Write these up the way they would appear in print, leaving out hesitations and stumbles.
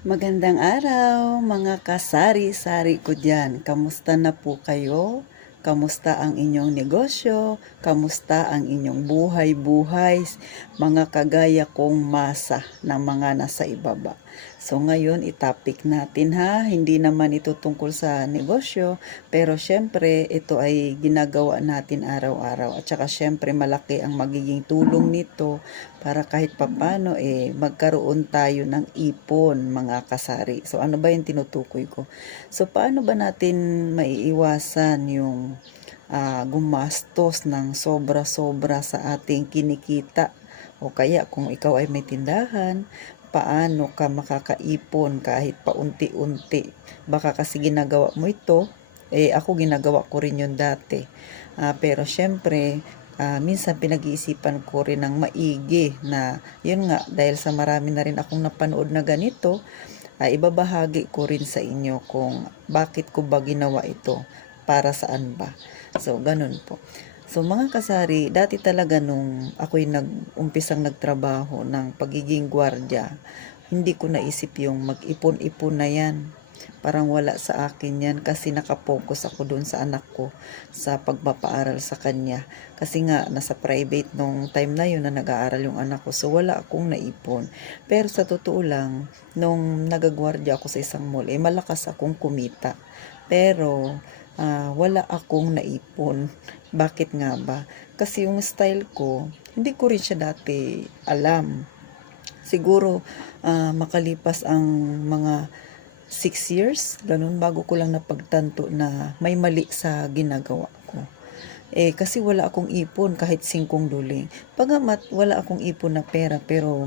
Magandang araw mga kasari-sari ko dyan. Kamusta na po kayo? Kamusta ang inyong negosyo? Kamusta ang inyong buhay-buhay? Mga kagaya kong masa na mga nasa ibaba. So ngayon itapik natin ha, hindi naman ito tungkol sa negosyo, pero syempre ito ay ginagawa natin araw-araw. At saka syempre malaki ang magiging tulong nito para kahit papano magkaroon tayo ng ipon mga kasari. So ano ba yung tinutukoy ko? So paano ba natin maiiwasan yung gumastos ng sobra-sobra sa ating kinikita? O kaya kung ikaw ay may tindahan, paano ka makakaipon kahit paunti-unti? Baka kasi ginagawa mo ito, ako ginagawa ko rin yun dati. Pero syempre, minsan pinag-iisipan ko rin ng maigi na yun nga, dahil sa marami na rin akong napanood na ganito, ibabahagi ko rin sa inyo kung bakit ko ba ginawa ito, para saan ba. So, ganun po. So mga kasari, dati talaga nung ako'y nag-umpisang nagtrabaho ng pagiging gwardiya, hindi ko naisip yung mag-ipon-ipon na yan. Parang wala sa akin yan kasi nakapokus ako dun sa anak ko sa pagpapaaral sa kanya. Kasi nga nasa private nung time na yun na nag-aaral yung anak ko, so wala akong naipon. Pero sa totoo lang, nung nagagwardya ako sa isang mall, malakas akong kumita. Pero wala akong naipon. Bakit nga ba? Kasi yung style ko, hindi ko rin siya dati alam. Siguro makalipas ang mga 6 years, ganun, bago ko lang napagtanto na may mali sa ginagawa ko. Kasi wala akong ipon kahit 5 duling. Pagamat wala akong ipon na pera, pero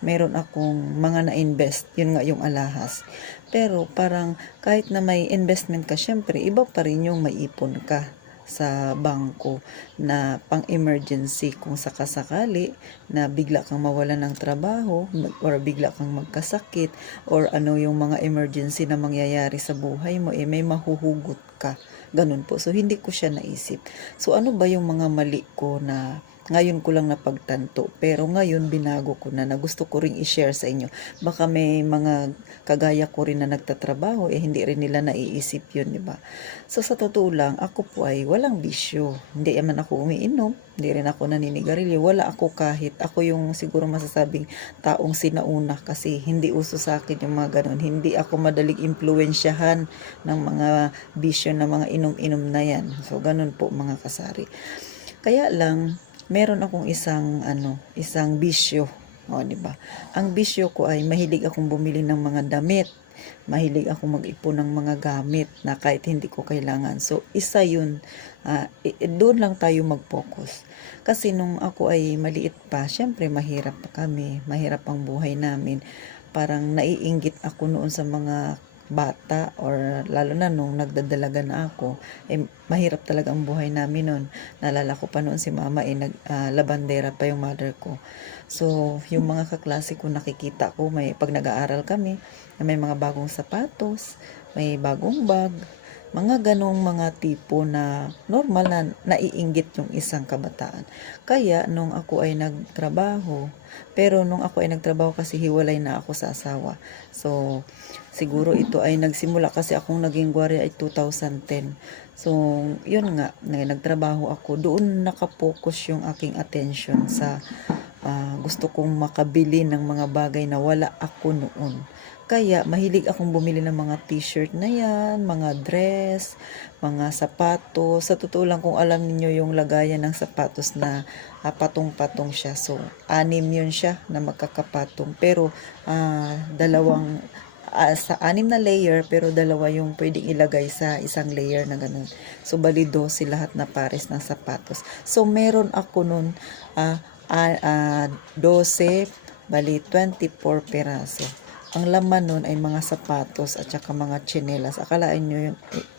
meron akong mga na-invest. Yun nga yung alahas. Pero parang kahit na may investment ka, syempre iba pa rin yung may ipon ka sa bangko na pang-emergency kung sakasakali na bigla kang mawalan ng trabaho or bigla kang magkasakit or ano yung mga emergency na mangyayari sa buhay mo, may mahuhugot ka. Ganun po. So, hindi ko siya naisip. So, ano ba yung mga mali ko na ngayon ko lang napagtanto, pero ngayon binago ko na gusto ko ring i-share sa inyo. Baka may mga kagaya ko rin na nagtatrabaho, hindi rin nila naiisip yun, di ba? So sa totoo lang, ako po ay walang bisyo. Hindi naman ako umiinom, hindi rin ako naninigarilyo, wala ako kahit. Ako yung siguro masasabing taong sinauna kasi hindi uso sa akin yung mga ganun. Hindi ako madaling impluwensyahan ng mga bisyo na mga inom-inom na yan. So ganun po mga kasari. Kaya lang, meron akong isang bisyo. O, di ba? Ang bisyo ko ay mahilig akong bumili ng mga damit. Mahilig akong mag-ipon ng mga gamit na kahit hindi ko kailangan. So, isa yun. Doon lang tayo mag-focus. Kasi nung ako ay maliit pa, syempre mahirap pa kami. Mahirap ang buhay namin. Parang naiinggit ako noon sa mga bata or lalo na nung nagdadalaga na ako, mahirap talaga ang buhay namin noon. Naalala ko pa noon si mama labandera pa yung mother ko. So, yung mga kaklase ko nakikita ko, pag nag-aaral kami, may mga bagong sapatos, may bagong bag, mga ganong mga tipo na normal na naiinggit yung isang kabataan. Kaya nung ako ay nagtrabaho, pero nung ako ay nagtrabaho kasi hiwalay na ako sa asawa. So, siguro ito ay nagsimula kasi akong naging gwardiya ay 2010. So, yun nga, nagtrabaho ako. Doon nakapokus yung aking attention sa gusto kong makabili ng mga bagay na wala ako noon. Kaya mahilig akong bumili ng mga t-shirt na yan, mga dress, mga sapatos. Sa totoo lang, kung alam niyo yung lagayan ng sapatos na patong-patong siya. So, 6 yun siya na magkakapatong. Pero dalawang sa 6 na layer, pero dalawa yung pwedeng ilagay sa isang layer na ganun. So, bali 12 lahat na pares ng sapatos. So, meron ako nun 12, bali 24 peraso. Ang laman nun ay mga sapatos at saka mga tsinelas. Akalaan nyo yun,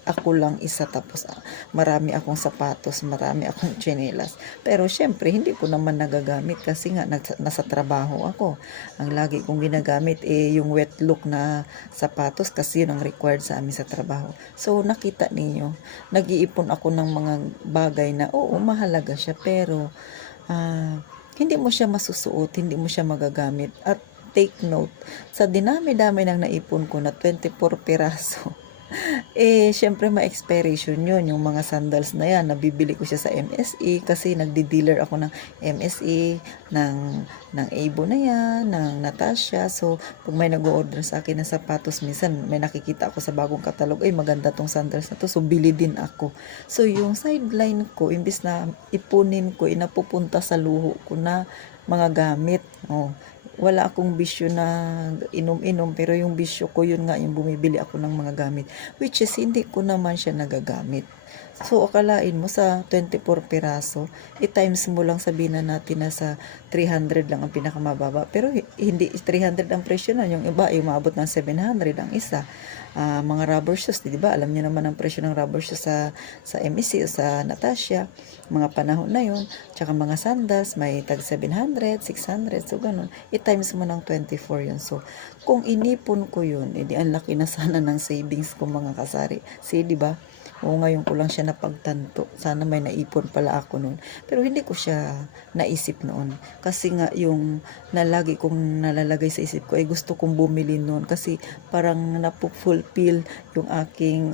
ako lang isa, tapos marami akong sapatos, marami akong tsinelas. Pero syempre, hindi ko naman nagagamit kasi nga nasa trabaho ako. Ang lagi kong ginagamit yung wet look na sapatos kasi yun ang required sa amin sa trabaho. So nakita ninyo, nag-iipon ako ng mga bagay na oo, mahalaga siya, pero hindi mo siya masusuot, hindi mo siya magagamit. At take note, sa dinami-dami ng naipon ko na 24 piraso, syempre ma-expiration yun, yung mga sandals na yan, nabibili ko siya sa MSE kasi nagdi-dealer ako ng MSE, ng Abo na yan, ng Natasha. So, pag may nag-order sa akin ng sapatos, minsan may nakikita ako sa bagong katalog, ay maganda tong sandals na to, so bili din ako. So, yung sideline ko, imbis na ipunin ko, inapupunta sa luho ko na mga gamit. Wala akong bisyo na inom-inom, pero yung bisyo ko yun nga, yung bumibili ako ng mga gamit, which is hindi ko naman siya nagagamit. So akalain mo sa 24 piraso, i-times mo lang, sabihin na natin na sa 300 lang ang pinakamababa, pero hindi 300 ang presyo na, yung iba ay umabot ng 700 ang isa. Mga rubber shoes, di ba? Alam niyo naman ang presyo ng rubber shoes sa MSC o sa Natasha, mga panahon na yun. Tsaka mga sandals, may tag 700, 600, so ganun. I-times mo ng 24 yun. So, kung inipon ko yun, edi ang laki na sana ng savings ko, mga kasari. See, di ba? Ngayon ko lang siya napagtanto. Sana may naipon pala ako noon. Pero hindi ko siya naisip noon. Kasi nga yung nalagi kong nalalagay sa isip ko ay gusto kong bumili noon. Kasi parang napufulfill yung aking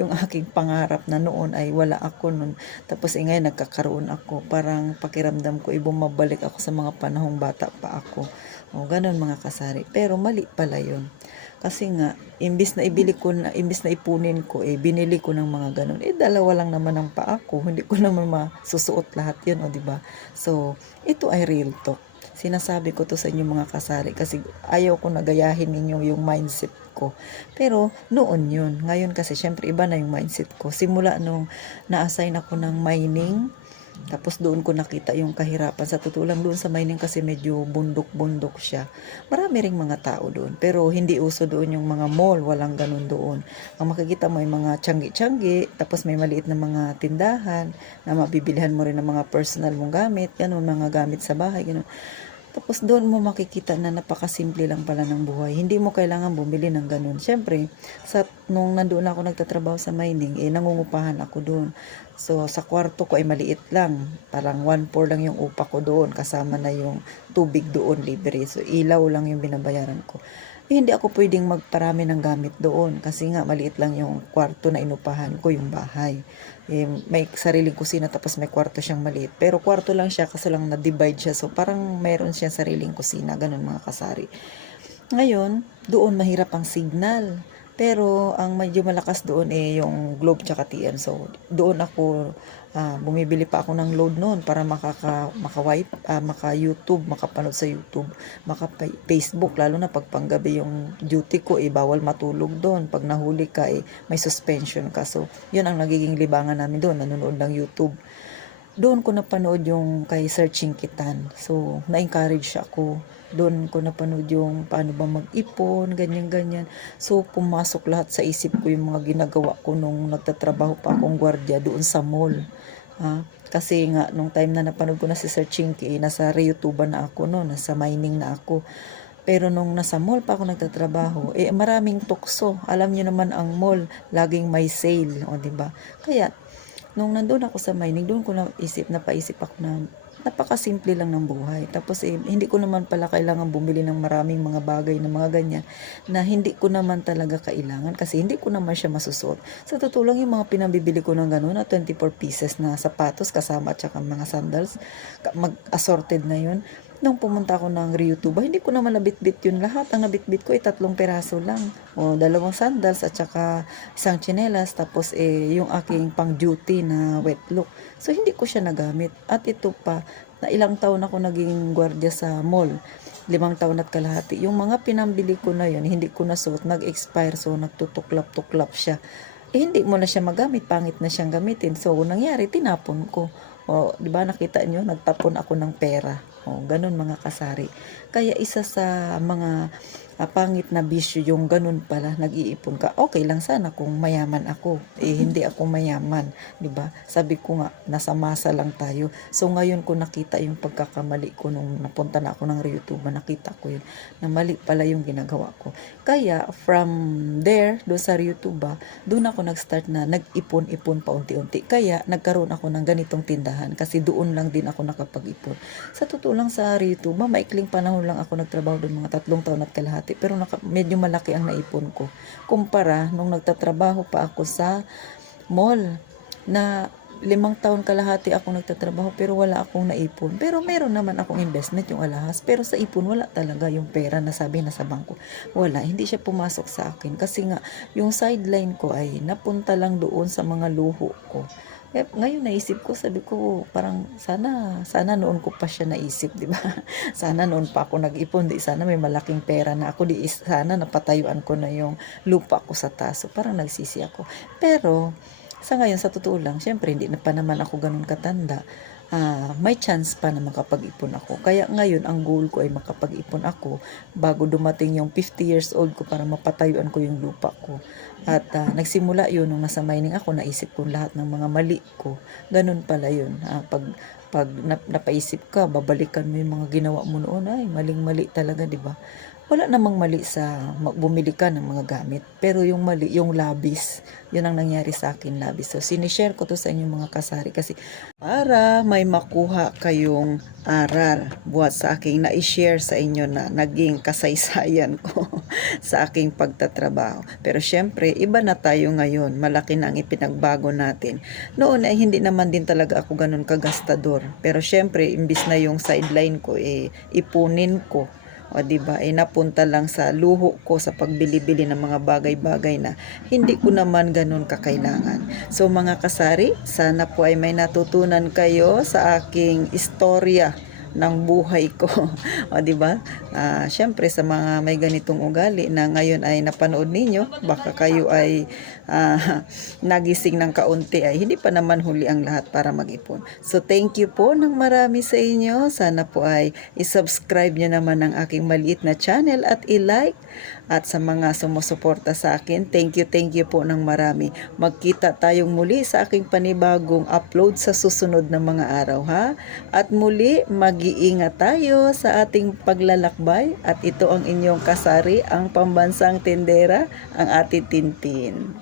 yung aking pangarap na noon ay wala ako noon. Tapos ngayon nagkakaroon ako. Parang pakiramdam ko ay bumabalik ako sa mga panahong bata pa ako. Ganun, mga kasari. Pero mali pala yun. Kasi nga, imbis na ipunin ko, binili ko ng mga ganun. Dalawa lang naman ang paa ko. Hindi ko naman masusuot lahat yun, di ba? So, ito ay real talk. Sinasabi ko to sa inyo, mga kasari, kasi ayaw ko nagayahin ninyo yung mindset ko. Pero, noon yun. Ngayon kasi, syempre, iba na yung mindset ko. Simula nung na-assign ako ng mining, tapos doon ko nakita yung kahirapan. Sa totoo lang, doon sa mining kasi medyo bundok-bundok siya. Marami ring mga tao doon. Pero hindi uso doon yung mga mall. Walang ganun doon. Ang makikita mo ay mga tiyanggi-tiyanggi. Tapos may maliit na mga tindahan na mabibilihan mo rin ng mga personal mong gamit. Ganun, mga gamit sa bahay. Ganun. Tapos doon mo makikita na napakasimple lang pala ng buhay. Hindi mo kailangan bumili ng ganun. Siyempre, nung nandoon ako nagtatrabaho sa mining, nangungupahan ako doon. So, sa kwarto ko ay maliit lang. Parang 1/4 lang yung upa ko doon. Kasama na yung tubig doon, libre. So, ilaw lang yung binabayaran ko. Hindi ako pwedeng magparami ng gamit doon. Kasi nga, maliit lang yung kwarto na inupahan ko, yung bahay. May sariling kusina, tapos may kwarto siyang maliit. Pero kwarto lang siya, kasi lang na-divide siya. So, parang mayroon siya sariling kusina. Ganun, mga kasari. Ngayon, doon mahirap ang signal. Pero ang medyo malakas doon yung Globe tsaka TM. So doon ako bumibili pa ako ng load noon para maka-YouTube, makapanood sa YouTube, maka-Facebook, lalo na pag panggabi yung duty ko, bawal matulog doon. Pag nahuli ka, may suspension ka. So yun ang nagiging libangan namin doon, nanonood ng YouTube. Doon ko napanood yung kay Sir Chinkitan. So, na-encourage ako. Doon ko napanood yung paano ba mag-ipon, ganyan-ganyan. So, pumasok lahat sa isip ko yung mga ginagawa ko nung nagtatrabaho pa akong gwardiya doon sa mall. Kasi nga, nung time na napanood ko na si Sir Chinky, nasa Ryutuba na ako noon, nasa mining na ako. Pero nung nasa mall pa ako nagtatrabaho, maraming tukso. Alam niyo naman ang mall, laging may sale, diba? Kaya, nung nandun ako sa mining, doon ko napaisip ako na napakasimple lang ng buhay. Tapos hindi ko naman pala kailangan bumili ng maraming mga bagay na mga ganyan na hindi ko naman talaga kailangan kasi hindi ko naman siya masusuot. Sa totoo lang, yung mga pinabibili ko ng gano'n na 24 pieces na sapatos kasama at saka mga sandals, mag-assorted na yun. Nung pumunta ako ng Ryutuba, hindi ko naman nabitbit yun lahat. Ang nabitbit ko ay 3 peraso lang. 2 sandals at saka isang tsinelas. Tapos yung aking pang duty na wet look. So hindi ko siya nagamit. At ito pa, na ilang taon ako naging gwardiya sa mall. 5 taon at kalahati. Yung mga pinambili ko na yun, hindi ko nasuot, nag-expire. So nagtutuklap-tuklap siya. Hindi mo na siya magamit, pangit na siyang gamitin. So nangyari, tinapon ko. Di ba nakita nyo, nagtapon ako ng pera. Ganun, mga kasari. Kaya isa sa mga pangit na bisyo yung ganun pala, nag-iipon ka. Okay lang sana kung mayaman ako. Hindi ako mayaman, 'di ba? Sabi ko nga, nasa masa lang tayo. So ngayon ko nakita yung pagkakamali ko nung napunta na ako ng YouTube, nakita ko yun na mali pala yung ginagawa ko. Kaya from there, do sa YouTube, doon ako nag-start na nag-ipon-ipon paunti-unti. Kaya nagkaroon ako ng ganitong tindahan kasi doon lang din ako nakapag-ipon. Sa totoo lang sa YouTube, maikling panahon lang ako nagtrabaho doon, mga 3 taon at kalahati. Pero medyo malaki ang naipon ko. Kumpara nung nagtatrabaho pa ako sa mall na 5 taon kalahati ako nagtatrabaho pero wala akong naipon. Pero meron naman akong investment yung alahas. Pero sa ipon wala talaga yung pera na sabi na sa bangko. Wala, hindi siya pumasok sa akin. Kasi nga yung sideline ko ay napunta lang doon sa mga luho ko. Ngayon naisip ko, sabi ko parang sana noon ko pa siya naisip, di ba? Sana noon pa ako nag-ipon, di sana may malaking pera na ako, di sana napatayuan ko na yung lupa ko sa taas. So, parang nagsisi ako. Pero sa ngayon, sa totoo lang, syempre hindi na pa naman ako ganun katanda. May chance pa na makapag-ipon ako. Kaya ngayon, ang goal ko ay makapag-ipon ako bago dumating yung 50 years old ko para mapatayuan ko yung lupa ko. At nagsimula yun nung nasa mining ako, naisip ko lahat ng mga mali ko. Ganun pala yun. Pag napaisip ka, babalikan mo yung mga ginawa mo noon, ay maling-mali talaga, di ba? Wala namang mali sa bumili ka ng mga gamit. Pero yung mali, yung labis, yun ang nangyari sa akin, labis. So, sinishare ko to sa inyong mga kasari kasi para may makuha kayong aral buhat sa aking na-share sa inyo na naging kasaysayan ko sa aking pagtatrabaho. Pero syempre, iba na tayo ngayon. Malaki na ang ipinagbago natin. Noon ay hindi naman din talaga ako ganun kagastador. Pero syempre, imbis na yung sideline ko, ipunin ko. O diba, napunta lang sa luho ko sa pagbili-bili ng mga bagay-bagay na hindi ko naman ganun kakailangan. So mga kasari, sana po ay may natutunan kayo sa aking istorya ng buhay ko. O diba? Syempre sa mga may ganitong ugali na ngayon ay napanood ninyo, baka kayo ay nagising ng kaunti, ay hindi pa naman huli ang lahat para mag-ipon. So thank you po ng marami sa inyo. Sana po ay i-subscribe nyo naman ang aking maliit na channel at i-like. At sa mga sumusuporta sa akin, thank you po ng marami. Magkita tayong muli sa aking panibagong upload sa susunod na mga araw, ha? At muli, mag-iingat tayo sa ating paglalakbay. At ito ang inyong kasari, ang pambansang tindera, ang Ate Tintin.